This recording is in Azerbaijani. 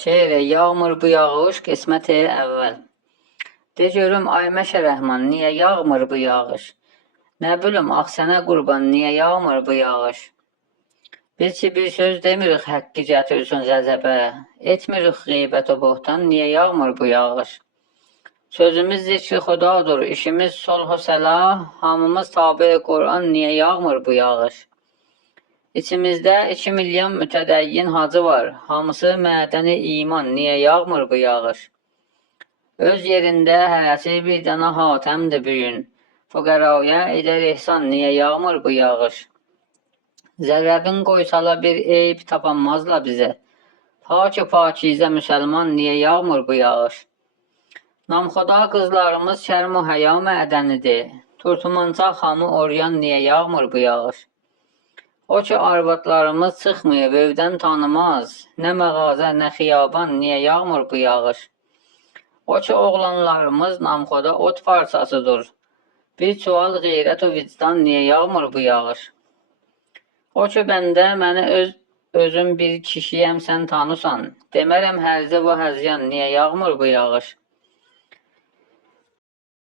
Şeirə yağmır bu yağış, qismət əvvəl. De görüm ay Məşə Rəhman, niyə yağmır bu yağış? Nə bilim, ax sənə qurban, niyə yağmır bu yağış? Biz ki bir söz demirik, həqqi gətirsin qəzəbə. Etmirik qeybət o bohtan, niyə yağmır bu yağış? Sözümüz zikri xudadır, işimiz solhu səlah, hamımız tabi Qur'an, niyə yağmır bu yağış? İçimizdə 2 milyon mütədəyyin hacı var, hamısı mədəni iman, niyə yağmır bu yağış? Öz yerində hərəsi bir dənə hatəmdir büyün, fuqəraya edər ehsan, niyə yağmır bu yağış? Zərrəbin qoysala bir eyb tapanmazla bizə, pak-ı pakizə müsəlman, niyə yağmır bu yağış? Namxuda qızlarımız şərm-u həya mədənidir, Turtumanca xamı oryan, niyə yağmır bu yağış? O ki arvadlarımız çıxmayıb, evdən tanımaz, nə məğazə, nə xiyaban, niyə yağmır bu yağış? O ki oğlanlarımız namxoda ot parçasıdır, bir çuval qeyrət o vicdan, niyə yağmır bu yağış? O ki bəndə məni özüm bir kişiyəm sən tanısan, demərəm hərzə və həzyan, niyə yağmır bu yağış?